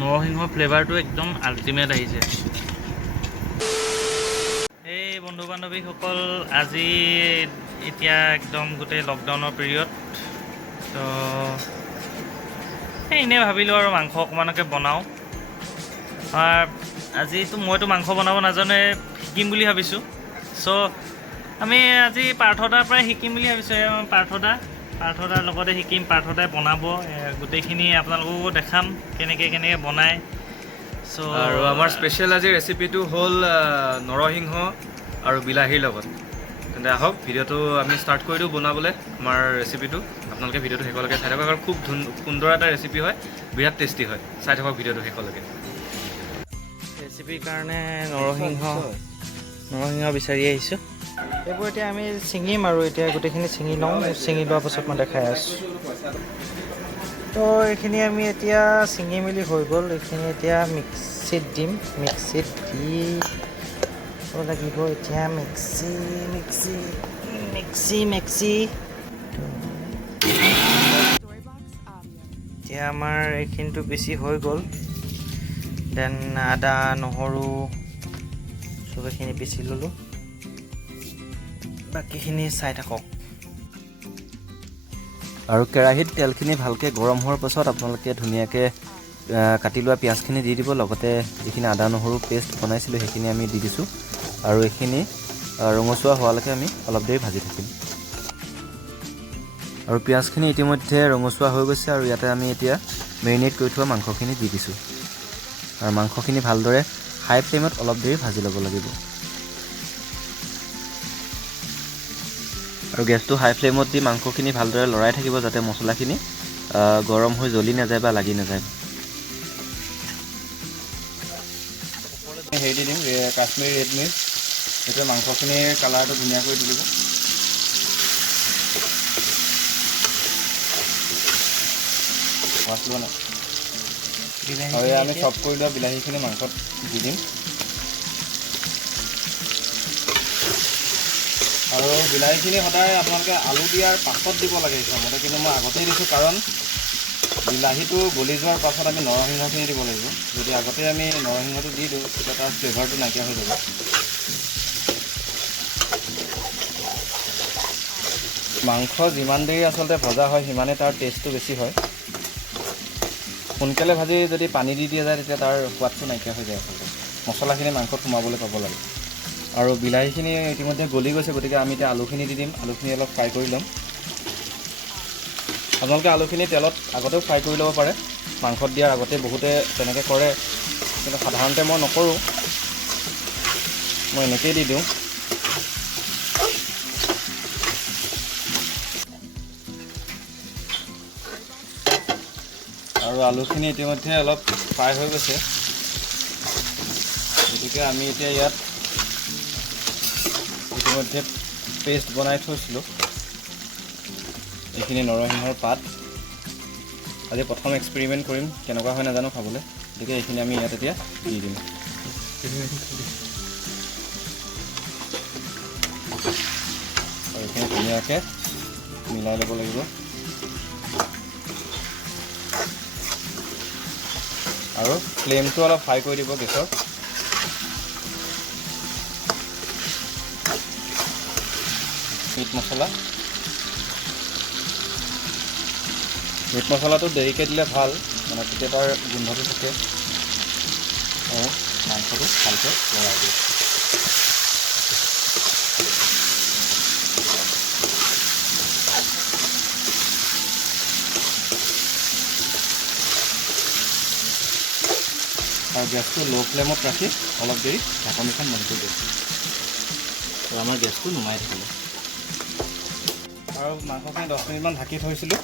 নৰসিংহৰ ফ্লেভাৰটো একদম আল্টিমেট আহিছে। এই বন্ধু বান্ধৱীসকল, আজি এতিয়া একদম গোটেই লকডাউনৰ পিৰিয়ড, তো এনেই ভাবিলোঁ আৰু মাংস অকণমানকে বনাওঁ। আজিতো মইতো মাংস বনাব নাজানো, শিকিম বুলি ভাবিছোঁ। চ' আমি আজি পাৰ্থদাৰ পৰাই শিকিম বুলি ভাবিছোঁ। পাৰ্থদাৰ লগতে শিকিম, পাৰ্থদাই বনাব গোটেইখিনি, আপোনালোককো দেখাম কেনেকৈ বনায়। চ' আৰু আমাৰ স্পেচিয়েল আজি ৰেচিপিটো হ'ল নৰসিংহ আৰু বিলাহীৰ লগত। তেন্তে আহক ভিডিঅ'টো আমি ষ্টাৰ্ট কৰি দিওঁ বনাবলৈ আমাৰ ৰেচিপিটো। আপোনালোকে ভিডিঅ'টো শেষলৈকে চাই থাকক, আৰু খুব সুন্দৰ এটা ৰেচিপি হয়, বিৰাট টেষ্টি হয়। চাই থাকক ভিডিঅ'টো শেষলৈকে। ৰেচিপিৰ কাৰণে নৰসিংহ বিচাৰি আহিছোঁ। এইবোৰ এতিয়া আমি ছিঙিম আৰু এতিয়া গোটেইখিনি ছিঙি লওঁ। ছিঙি লোৱাৰ পাছত মই দেখাই আছোঁ। তো এইখিনি আমি এতিয়া ছিঙি মেলি হৈ গ'ল। এইখিনি এতিয়া মিক্সিত দিম। মিক্সিত দি লাগিব এতিয়া মিক্সি। এতিয়া আমাৰ এইখিনিটো বেছি হৈ গ'ল। দেন আদা নহৰু চব এইখিনি পিচি ল'লোঁ। বাকীখিনি চাই থাকক। আৰু কেৰাহীত তেলখিনি ভালকৈ গৰম হোৱাৰ পাছত আপোনালোকে ধুনীয়াকৈ কাটি লোৱা পিঁয়াজখিনি দি দিব। লগতে যিখিনি আদা নহৰু পেষ্ট বনাইছিলোঁ সেইখিনি আমি দি দিছোঁ, আৰু এইখিনি ৰঙচুৱা হোৱালৈকে আমি অলপ দেৰি ভাজি থাকিম। আৰু পিঁয়াজখিনি ইতিমধ্যে ৰঙচুৱা হৈ গৈছে, আৰু ইয়াতে আমি এতিয়া মেৰিনেট কৰি থোৱা মাংসখিনি দি দিছোঁ। আৰু মাংসখিনি ভালদৰে হাই ফ্লেমত অলপ দেৰি ভাজি ল'ব লাগিব। আৰু গেছটো হাই ফ্লেমত দি মাংসখিনি ভালদৰে লৰাই থাকিব, যাতে মছলাখিনি গৰম হৈ জ্বলি নাযায় বা লাগি নাযায়। হেৰি দি দিম কাশ্মীৰী ৰেড মিৰ্চ, সেইটোৱে মাংসখিনিৰ কালাৰটো ধুনীয়াকৈ দি দিব। মাছ লোৱা নাই, আৰু আমি চপ কৰি লোৱা বিলাহীখিনি মাংসত দি দিম। আৰু বিলাহীখিনি সদায় আপোনালোকে আলু দিয়াৰ পাছত দিব লাগে হিচাপমতে, কিন্তু মই আগতেই দিছোঁ, কাৰণ বিলাহীটো গলি যোৱাৰ পাছত আমি নৰসিংহখিনি দিব লাগিব। যদি আগতে আমি নৰসিংহটো দি দিওঁ তেতিয়া তাৰ ফ্লেভাৰটো নাইকিয়া হৈ যাব। মাংস যিমান দেৰি আচলতে ভজা হয় সিমানেই তাৰ টেষ্টটো বেছি হয়। সোনকালে ভাজি যদি পানী দি দিয়া যায় তেতিয়া তাৰ সোৱাদটো নাইকিয়া হৈ যায়। আচলতে মছলাখিনি মাংসত সোমাবলৈ পাব লাগে। আৰু বিলাহীখিনি ইতিমধ্যে গলি গৈছে, গতিকে আমি এতিয়া আলুখিনি দি দিম। আলুখিনি অলপ ফ্ৰাই কৰি ল'ম। আপোনালোকে আলুখিনি তেলত আগতেও ফ্ৰাই কৰি ল'ব পাৰে, মাংসত দিয়াৰ আগতে বহুতে তেনেকৈ কৰে, কিন্তু সাধাৰণতে মই নকৰোঁ, মই এনেকৈয়ে দি দিওঁ। আৰু আলুখিনি ইতিমধ্যে অলপ ফ্ৰাই হৈ গৈছে, গতিকে আমি এতিয়া ইয়াত ইতিমধ্যে পেষ্ট বনাই থৈছিলোঁ, এইখিনি নৰসিংহৰ পাত। আজি প্ৰথম এক্সপেৰিমেণ্ট কৰিম, কেনেকুৱা হয় নাজানো খাবলৈ, গতিকে এইখিনি আমি ইয়াত এতিয়া দি দিম। আৰু এইখিনি ধুনীয়াকৈ মিলাই ল'ব লাগিব। আৰু ফ্লেমটো অলপ হাই কৰি দিব গেছৰ। মিট মছলাটো দেৰিকৈ দিলে ভাল, মানে তেতিয়া তাৰ গোন্ধটো থাকে। আৰু মাংসটো ভালকৈ লৰাই দিয়ে। আৰু গেছটো ল' ফ্লেমত ৰাখি অলপ দেৰি ঢাকনিখন বন্ধ কৰি দিওঁ। আৰু আমাৰ গেছটো নুমাই থাকিব। আৰু মাংসখিনি 10 মিনিটমান ঢাকি থৈছিলোঁ,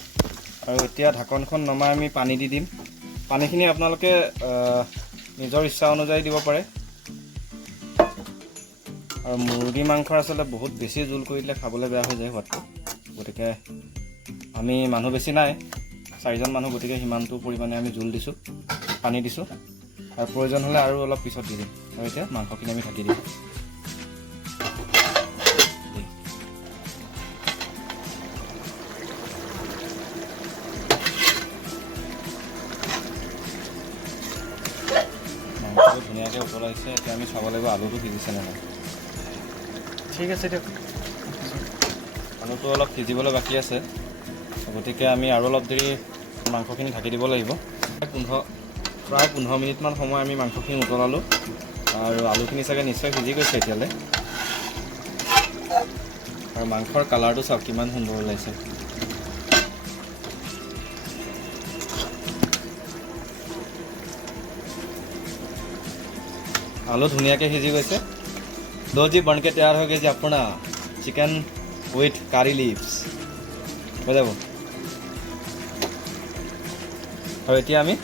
আৰু এতিয়া ঢাকনখন নমাই আমি পানী দি দিম। পানীখিনি আপোনালোকে নিজৰ ইচ্ছা অনুযায়ী দিব পাৰে। আৰু মুৰ্গী মাংসৰ আচলতে বহুত বেছি জোল কৰি দিলে খাবলৈ বেয়া হৈ যায় সোৱাদটো, গতিকে আমি মানুহ বেছি নাই, 4জন মানুহ, গতিকে সিমানটো পৰিমাণে আমি জোল দিছোঁ, পানী দিছোঁ। আৰু প্ৰয়োজন হ'লে আৰু অলপ পিছত দি দিম। আৰু এতিয়া মাংসখিনি আমি ঢাকি দিম। ধুনীয়াকৈ উতলাইছে। এতিয়া আমি চাব লাগিব আলুটো সিজিছে নে নাই। ঠিক আছে দিয়ক। আলুটো অলপ সিজিবলৈ বাকী আছে, গতিকে আমি আৰু অলপ দেৰি মাংসখিনি ঢাকি দিব লাগিব। প্ৰায় 15 মিনিটমান সময় আমি মাংসখিনি উতলালোঁ আৰু আলুখিনি চাগে নিশ্চয় সিজি গৈছে এতিয়ালৈ। আৰু মাংসৰ কালাৰটো চাওক কিমান সুন্দৰ ওলাইছে। आलू धुनियाके सिजी गई। लो जी बनके तैयार हो गई अपना चिकन विथ कारी लिव्स हो যাব। और এতিয়া আমি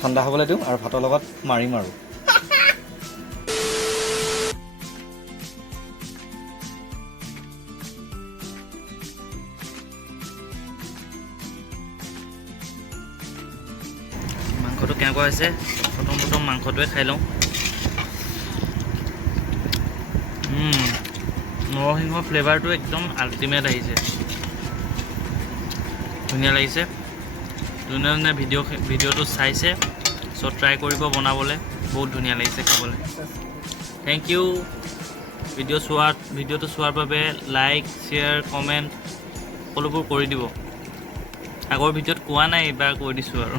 ঠাণ্ডা হ'বলৈ দিওঁ আৰু ভাতৰ লগত মাৰিম আৰু। মাংসটো কেনেকুৱা হৈছে প্ৰথম মাংসটোৱে খাই লওঁ। নৰসিংহৰ ফ্লেভাৰটো একদম আল্টিমেট আহিছে, ধুনীয়া লাগিছে। যোনে যোনে ভিডিঅ'টো চাইছে চ' ট্ৰাই কৰিব বনাবলৈ, বহুত ধুনীয়া লাগিছে খাবলৈ। থেংক ইউ ভিডিঅ'টো চোৱাৰ বাবে। লাইক, শ্বেয়াৰ, কমেণ্ট সকলোবোৰ কৰি দিব। আগৰ ভিডিঅ'ত কোৱা নাই, এইবাৰ কৈ দিছোঁ আৰু।